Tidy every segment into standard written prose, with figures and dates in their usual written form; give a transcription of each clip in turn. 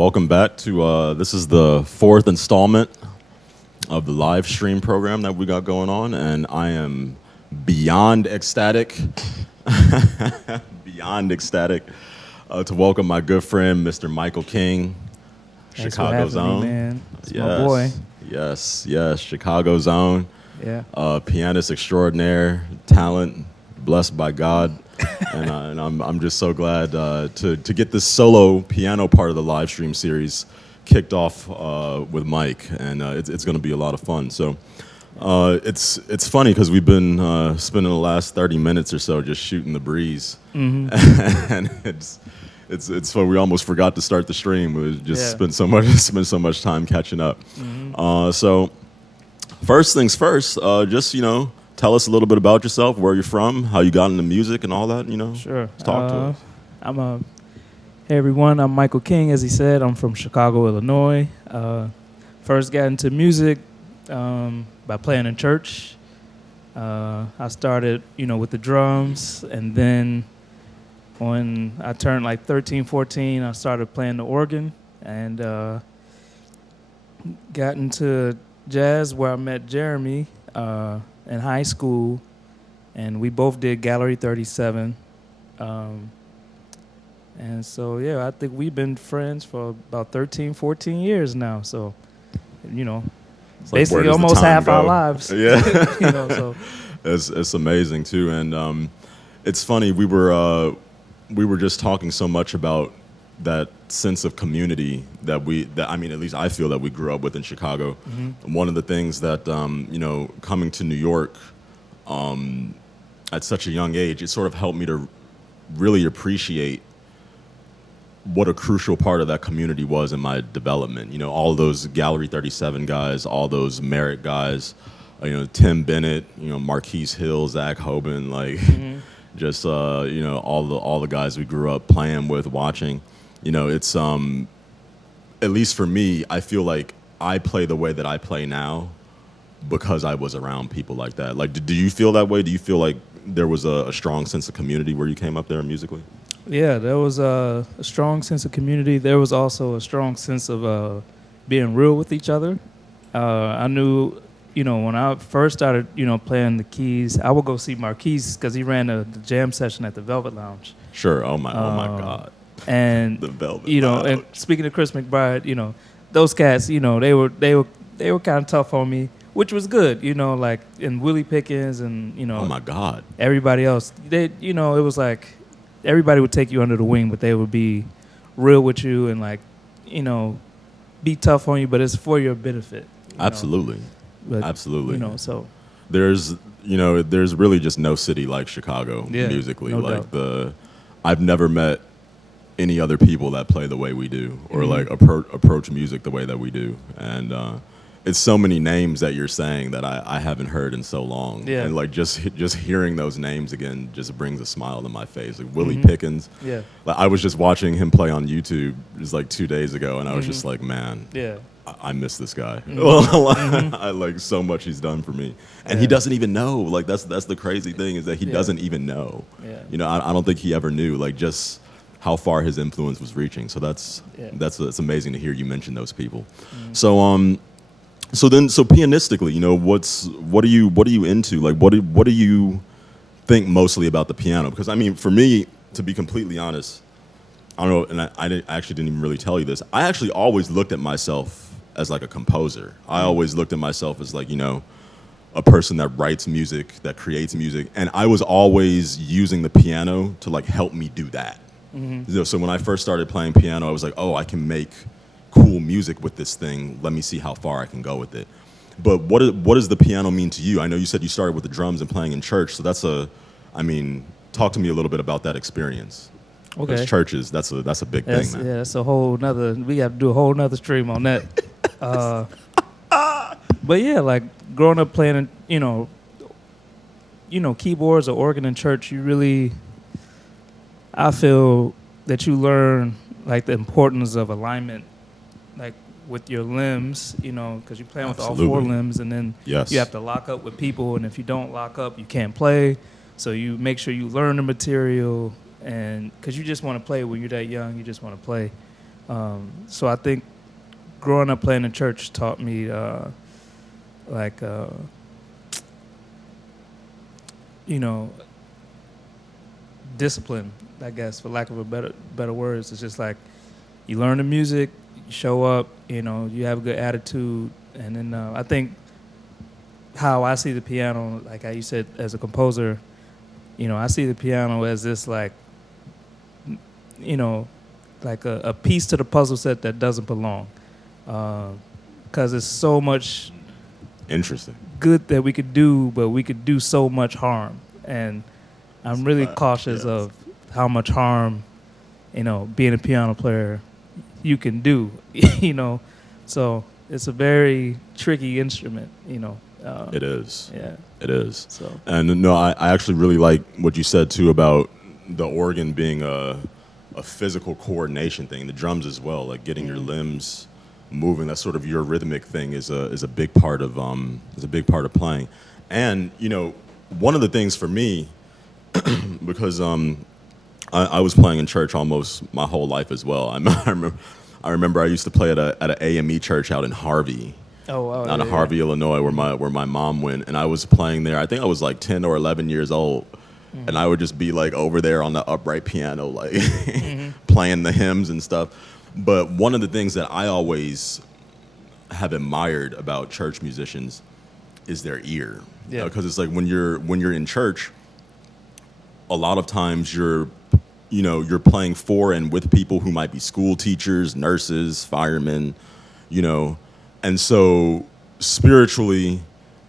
welcome back to, this is the fourth installment of the live stream program that we got going on, and I am beyond ecstatic, to welcome my good friend, Mr. Michael King, Thanks Chicago's for having own. me, man. It's Yes, my boy. yes, Chicago's own. Yeah. Pianist extraordinaire, talent, blessed by God. and I'm just so glad to get this solo piano part of the live stream series kicked off with Mike, and it's going to be a lot of fun. So it's funny because we've been spending the last 30 minutes or so just shooting the breeze, and it's fun. We almost forgot to start the stream. We just spent so much time catching up. So first things first, just tell us a little bit about yourself, where you're from, how you got into music and all that, Sure. Just talk to us. Hey everyone, I'm Michael King, as he said. I'm from Chicago, Illinois. First got into music by playing in church. I started, with the drums, and then when I turned like 13, 14, I started playing the organ, and got into jazz where I met Jeremy in high school, and we both did Gallery 37. And so, I think we've been friends for about 13, 14 years now. So, It's basically where does the almost time half our go? lives. Yeah. So. It's amazing too, and it's funny. We were just talking so much about that sense of community that at least I feel that we grew up with in Chicago. Mm-hmm. One of the things that coming to New York at such a young age, it sort of helped me to really appreciate what a crucial part of that community was in my development. All those Gallery 37 guys, all those Merritt guys, Tim Bennett, Marquise Hill, Zach Hoban, just all the guys we grew up playing with, watching. It's at least for me, I feel like I play the way that I play now because I was around people like that. Like, do you feel that way? Do you feel like there was a strong sense of community where you came up there musically? Yeah, there was a strong sense of community. There was also a strong sense of being real with each other. I knew, when I first started, playing the keys, I would go see Marquise because he ran the jam session at the Velvet Lounge. Sure. Oh my God. And the Velvet Lounge. And speaking of Chris McBride, those cats, they were kind of tough on me, which was good, like and Willie Pickens and oh my God, everybody else. They, it was like everybody would take you under the wing, but they would be real with you and be tough on you, but it's for your benefit. Absolutely. But, Absolutely. So there's really just no city like Chicago musically. No doubt. I've never met any other people that play the way we do or approach music the way that we do. And it's so many names that you're saying that I haven't heard in so long. Yeah. And just hearing those names again just brings a smile to my face. Like Willie Pickens. Yeah. I was just watching him play on YouTube just 2 days ago, and I was just like, man. Yeah. I miss this guy. I like so much he's done for me, and he doesn't even know. That's the crazy thing is that he doesn't even know. Yeah. I don't think he ever knew just how far his influence was reaching. So that's amazing to hear you mention those people. So so pianistically, what are you into? What do you think mostly about the piano? Because for me, to be completely honest, I don't know, and I actually didn't even really tell you this. I actually always looked at myself as a composer. I always looked at myself as a person that writes music, that creates music, and I was always using the piano to help me do that. So when I first started playing piano, I was like, oh, I can make cool music with this thing. Let me see how far I can go with it. But what does the piano mean to you? I know you said you started with the drums and playing in church, so talk to me a little bit about that experience. Okay. Because churches, that's a big thing, man. Yeah, that's a whole nother. We got to do a whole nother stream on that. But yeah, growing up playing, keyboards or organ in church, I feel that you learn the importance of alignment, with your limbs, because you're playing with all four limbs, and then you have to lock up with people, and if you don't lock up, you can't play. So you make sure you learn the material, and because you just want to play when you're that young, you just want to play. So I think growing up playing in church taught me discipline, I guess, for lack of a better words. It's just like you learn the music, you show up, you have a good attitude, and then I think how I see the piano, like how you said, as a composer, I see the piano as this like a piece to the puzzle set that doesn't belong, because it's so much interesting good that we could do, but we could do so much harm, and I'm really cautious of how much harm, being a piano player, you can do, So it's a very tricky instrument, It is. Yeah. It is. So. And no, I actually really like what you said too about the organ being a physical coordination thing, the drums as well, like getting your limbs moving. That's sort of your rhythmic thing is a big part of playing. And one of the things for me, because I was playing in church almost my whole life as well. I remember I used to play at an AME church out in Harvey. Out of Harvey, Illinois, where my mom went, and I was playing there. I think I was like 10 or 11 years old, and I would just be like over there on the upright piano, like playing the hymns and stuff. But one of the things that I always have admired about church musicians is their ear, because it's like when you're in church, a lot of times you're playing for and with people who might be school teachers, nurses, firemen, and so spiritually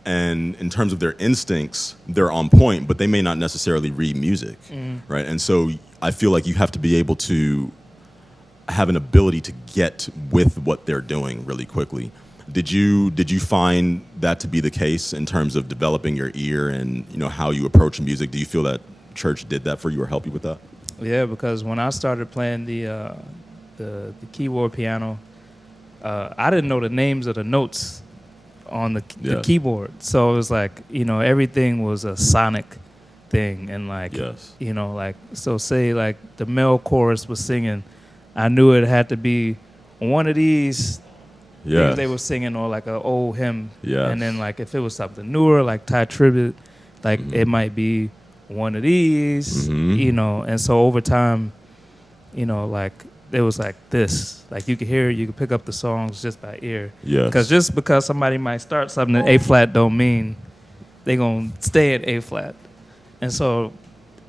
and in terms of their instincts, they're on point, but they may not necessarily read music, right? And so I feel like you have to be able to have an ability to get with what they're doing really quickly. Did you find that to be the case in terms of developing your ear and how you approach music? Do you feel that church did that for you or help you with that? Yeah, because when I started playing the keyboard piano, I didn't know the names of the notes on the keyboard. So it was like, everything was a sonic thing. And like, so say like the male chorus was singing, I knew it had to be one of these things they were singing, or like an old hymn. And then like if it was something newer, like Thai tribute, like it might be one of these, and so over time, like it was like this, like you could hear it, you could pick up the songs just by ear. Because somebody might start something in A flat don't mean they gonna stay at A flat. And so,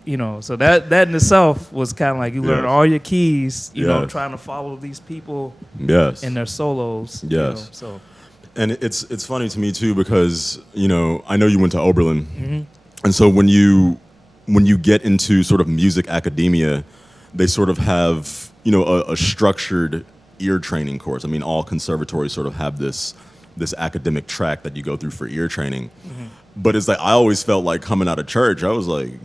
so that in itself was kind of like you learn all your keys, trying to follow these people in their solos. So. And it's funny to me too, because I know you went to Oberlin, and so when you get into sort of music academia, they sort of have a structured ear training course. I mean, all conservatories sort of have this academic track that you go through for ear training. But it's like I always felt like coming out of church, I was like,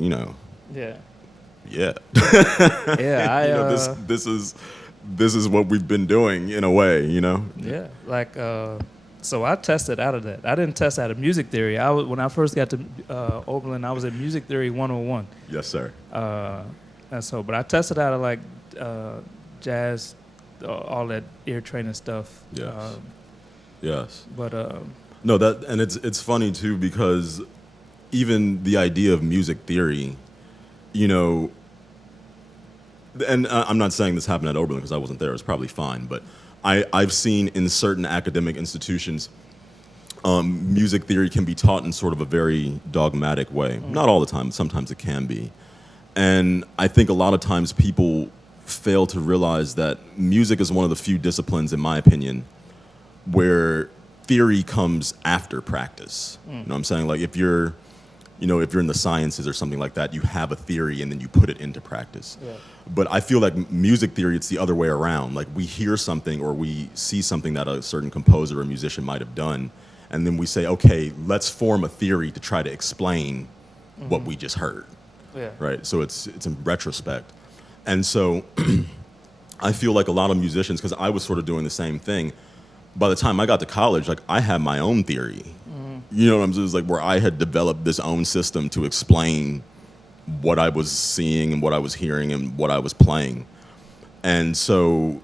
this is what we've been doing in a way, Yeah, like so I tested out of that. I didn't test out of music theory. When I first got to Oberlin, I was in music theory 101. Yes, sir. And so, but I tested out of like jazz, all that ear training stuff. Yes. But no, and it's funny too, because even the idea of music theory, and I'm not saying this happened at Oberlin because I wasn't there. It was probably fine, but I've seen in certain academic institutions, music theory can be taught in sort of a very dogmatic way. Not all the time, sometimes it can be. And I think a lot of times people fail to realize that music is one of the few disciplines, in my opinion, where theory comes after practice. You know what I'm saying? Like if you're in the sciences or something like that, you have a theory and then you put it into practice. But I feel like music theory, it's the other way around. Like we hear something or we see something that a certain composer or musician might have done, and then we say, okay, let's form a theory to try to explain what we just heard. Right? So it's in retrospect. And so I feel like a lot of musicians, because I was sort of doing the same thing, by the time I got to college, like I had my own theory. You know what I'm saying? It was like where I had developed this own system to explain what I was seeing and what I was hearing and what I was playing. And so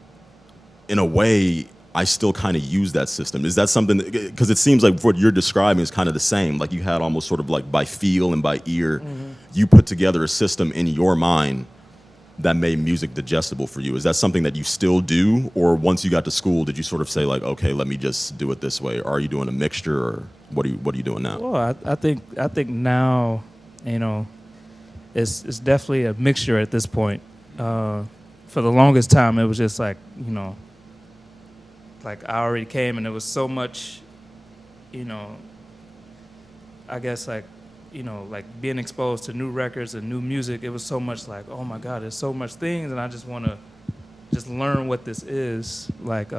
in a way, I still kind of use that system. Is that something, because it seems like what you're describing is kind of the same. Like you had almost sort of like by feel and by ear, you put together a system in your mind that made music digestible for you. Is that something that you still do? Or once you got to school, did you sort of say like, okay, let me just do it this way? Or are you doing a mixture, or what are you doing now? Well, I think now, you know, it's definitely a mixture at this point. For the longest time, it was just like, you know, like I already came and there was so much, you know, I guess like, you know, like being exposed to new records and new music, it was so much like, oh my God, there's so much things, and I just want to just learn what this is. Like,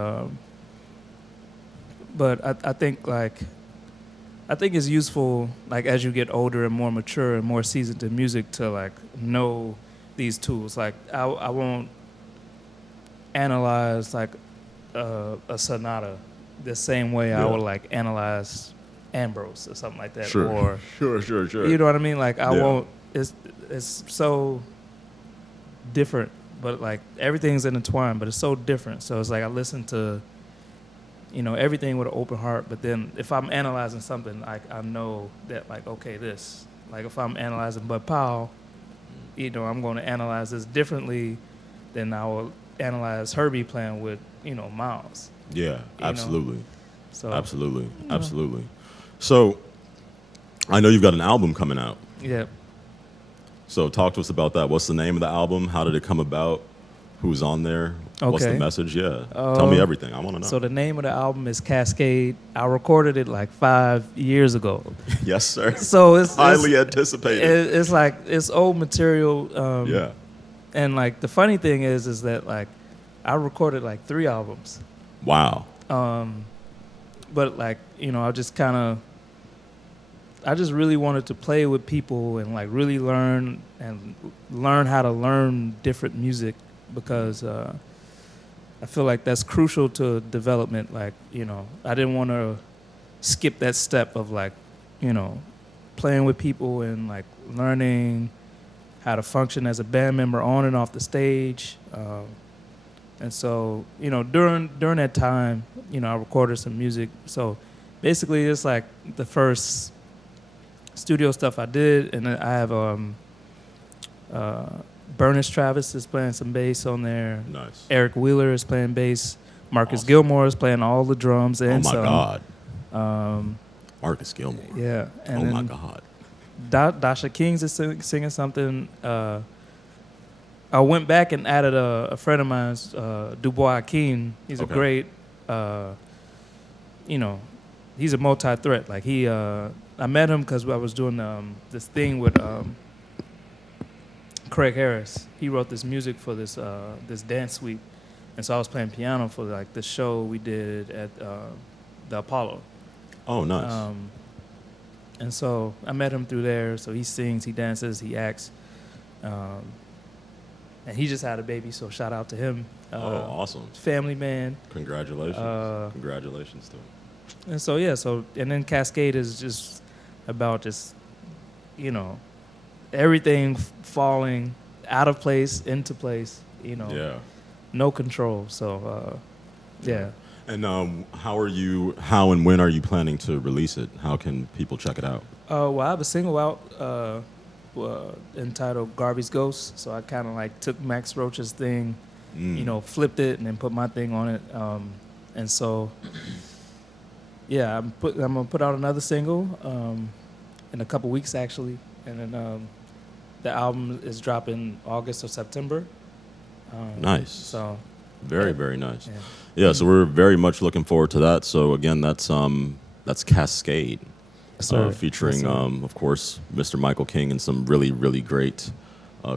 but I think it's useful, like as you get older and more mature and more seasoned in music, to like know these tools. Like I won't analyze like a sonata the same way I would like analyze Ambrose or something like that. Sure. Or Sure. you know what I mean? Like I won't. It's so different, but like everything's intertwined, but it's so different. So it's like I listen to, you know, everything with an open heart. But then if I'm analyzing something, like I know that like, okay, this, like if I'm analyzing Bud Powell, you know, I'm going to analyze this differently than I will analyze Herbie playing with, you know, Miles. Yeah, absolutely. So Absolutely. So I know you've got an album coming out. Yeah. So talk to us about that. What's the name of the album? How did it come about? Who's on there? What's the Okay. message? Yeah. Tell me everything. I want to know. So the name of the album is Cascade. I recorded it like 5 years ago. Yes, sir. So it's highly anticipated. It's like it's old material. Yeah. And like the funny thing is that like I recorded like 3 albums. Wow. But like, you know, I just really wanted to play with people and like really learn how to learn different music, because I feel like that's crucial to development. Like, you know, I didn't want to skip that step of like, you know, playing with people and like learning how to function as a band member on and off the stage. And so, you know, during that time, you know, I recorded some music. So basically it's like the first studio stuff I did. And then I have Bernice Travis is playing some bass on there. Nice. Eric Wheeler is playing bass. Marcus Awesome. Gilmore is playing all the drums. And oh, my some. God. Marcus Gilmore. Yeah. And oh, my then God. Dasha Kings is singing something. I went back and added a friend of mine's, Dubois Akeem. He's a great, you know, he's a multi-threat. Like I met him because I was doing this thing with Craig Harris. He wrote this music for this dance suite, and so I was playing piano for like the show we did at the Apollo. Oh, nice. And so I met him through there. So he sings, he dances, he acts. And he just had a baby, so shout out to him. Awesome. Family man. Congratulations. Congratulations to him. And so, yeah, and then Cascade is just about just, you know, everything falling out of place, into place, you know. Yeah. No control, so, yeah. And how and when are you planning to release it? How can people check it out? Well, I have a single out entitled Garvey's Ghost. So I kind of like took Max Roach's thing, you know, flipped it and then put my thing on it. And so, yeah, I'm gonna put out another single in a couple weeks actually, and then the album is dropping August or September. Nice. So. Very, very nice. Yeah. Yeah, so we're very much looking forward to that. So again, that's Cascade, featuring, of course, Mr. Michael King and some really, really great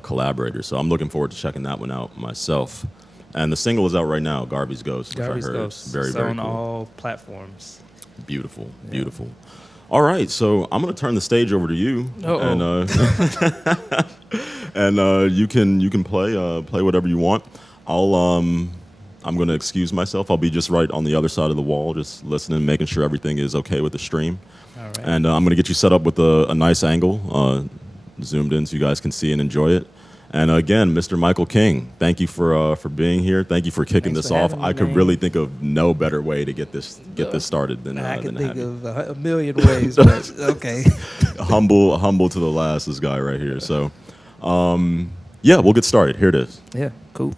collaborators. So I'm looking forward to checking that one out myself. And the single is out right now, Garvey's Ghost, which I heard. Ghost. Very, so very on cool. all platforms. Beautiful, beautiful. All right, so I'm going to turn the stage over to you, and you can play whatever you want. I'm going to excuse myself. I'll be just right on the other side of the wall, just listening, making sure everything is okay with the stream. All right. And I'm going to get you set up with a nice angle, zoomed in so you guys can see and enjoy it. And again, Mr. Michael King, thank you for being here. Thank you for kicking Thanks this for off. having me, I could man. really think of no better way to get this started than I than can to think have you. of a million ways, but okay. Humble to the last, this guy right here. So, yeah, we'll get started. Here it is. Yeah, cool.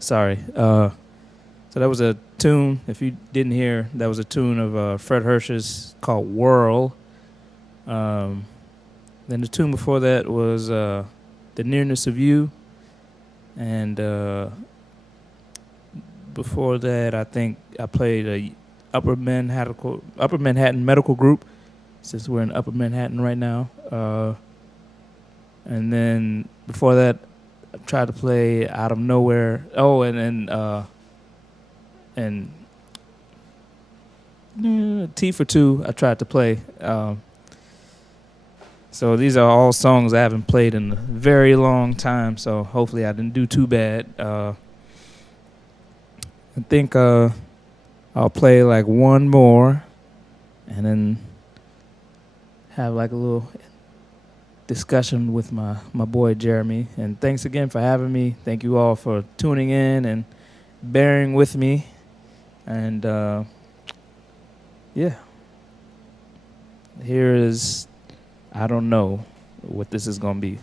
Sorry. So that was a tune. If you didn't hear, that was a tune of Fred Hersch's called "Whirl." Then the tune before that was "The Nearness of You," and before that, I think I played a Upper Manhattan Medical Group, since we're in Upper Manhattan right now. And then before that, I tried to play Out of Nowhere. Oh, and T for Two, I tried to play. So these are all songs I haven't played in a very long time, so hopefully I didn't do too bad. I think I'll play like one more and then have like a little discussion with my boy Jeremy. And thanks again for having me. Thank you all for tuning in and bearing with me. And yeah, here is, I don't know what this is going to be.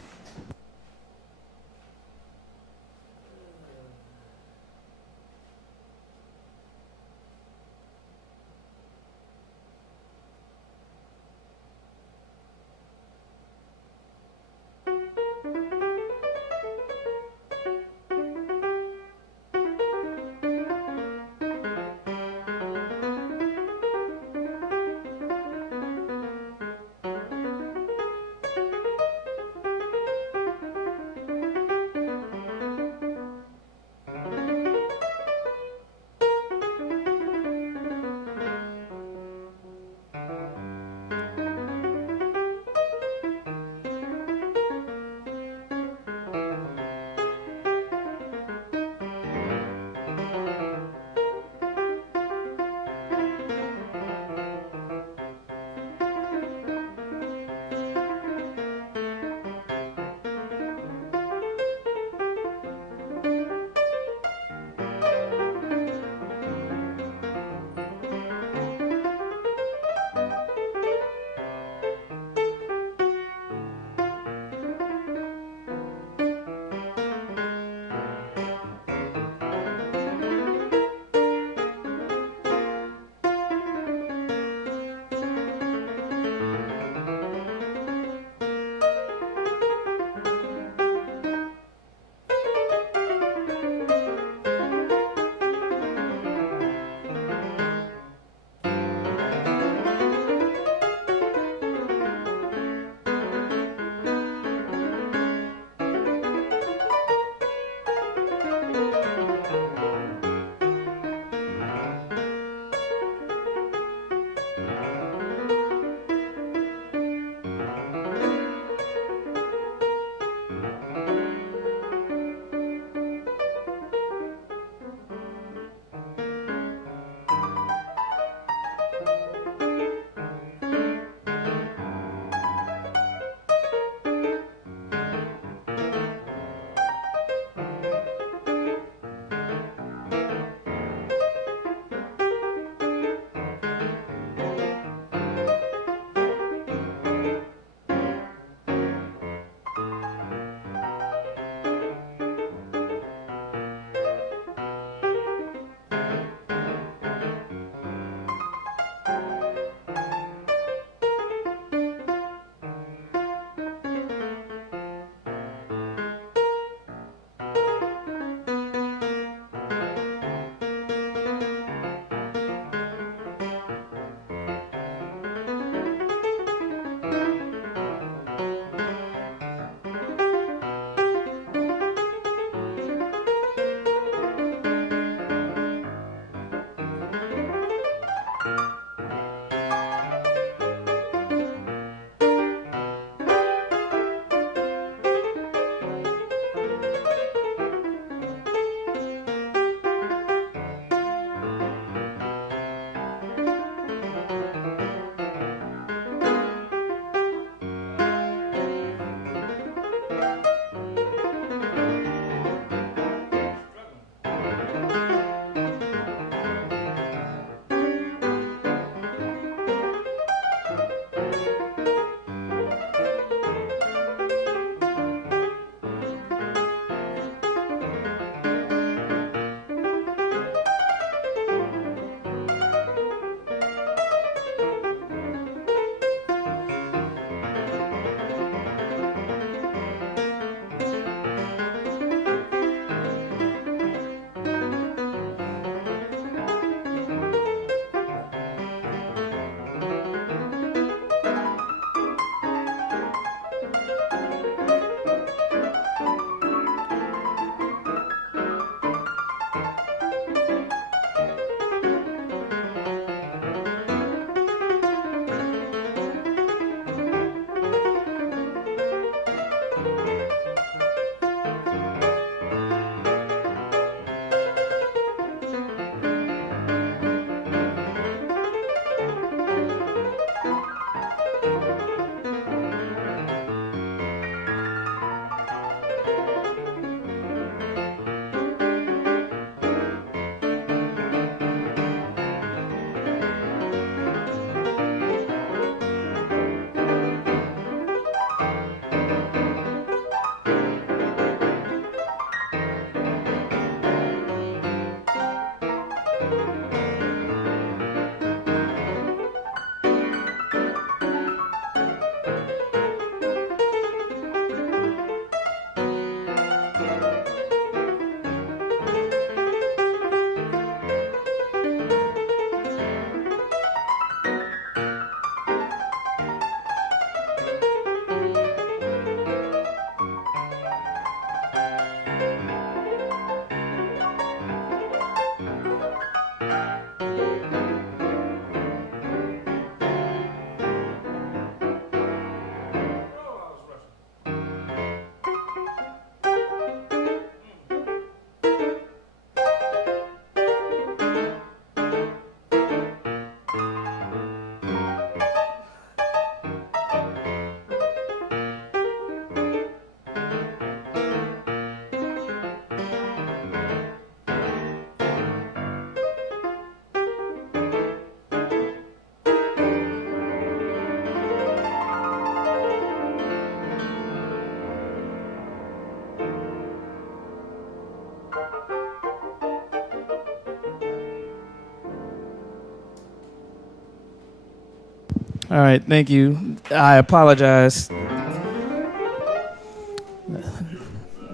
All right, thank you. I apologize.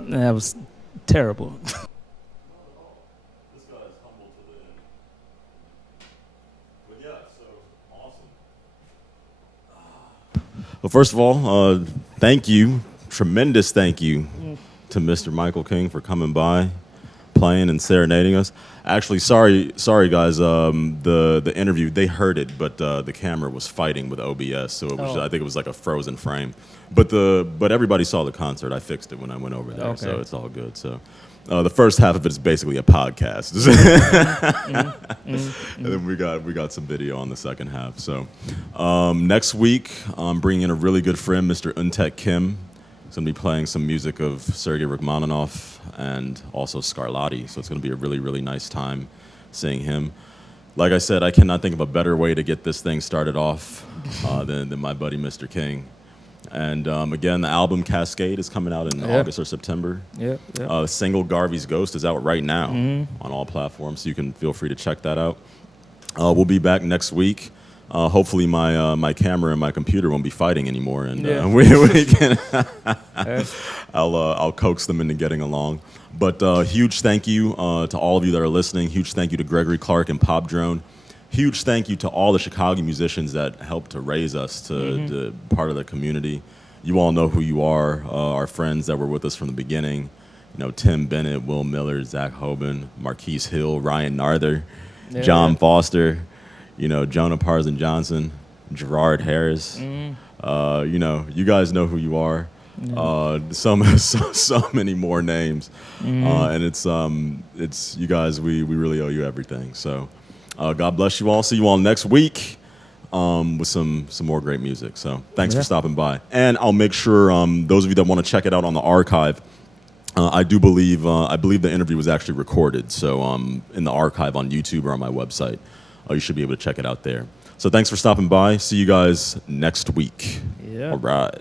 That was terrible. Well, first of all, thank you, tremendous thank you to Mr. Michael King for coming by, playing and serenading us. Actually, sorry guys, the interview, they heard it, but the camera was fighting with OBS, so it was, I think it was like a frozen frame. But everybody saw the concert. I fixed it when I went over there, so it's all good. So the first half of it is basically a podcast, and then we got some video on the second half. So next week, I'm bringing in a really good friend, Mr. Untek Kim. He's going to be playing some music of Sergei Rachmaninoff and also Scarlatti. So it's going to be a really, really nice time seeing him. Like I said, I cannot think of a better way to get this thing started off than my buddy Mr. King. And again, the album Cascade is coming out in August or September. The single Garvey's Ghost is out right now on all platforms, so you can feel free to check that out. We'll be back next week. Hopefully my camera and my computer won't be fighting anymore, and we can I'll coax them into getting along. But huge thank you to all of you that are listening. Huge thank you to Gregory Clark and Pop Drone. Huge thank you to all the Chicago musicians that helped to raise us to part of the community. You all know who you are, our friends that were with us from the beginning. You know, Tim Bennett, Will Miller, Zach Hoban, Marquise Hill, Ryan Narther, John Foster, you know, Jonah Parson Johnson, Gerard Harris. You know, you guys know who you are. So many more names, and it's you guys. We really owe you everything. So, God bless you all. See you all next week with some more great music. So, thanks for stopping by. And I'll make sure those of you that want to check it out on the archive. I believe the interview was actually recorded. So, in the archive on YouTube or on my website, you should be able to check it out there. So, thanks for stopping by. See you guys next week. All right.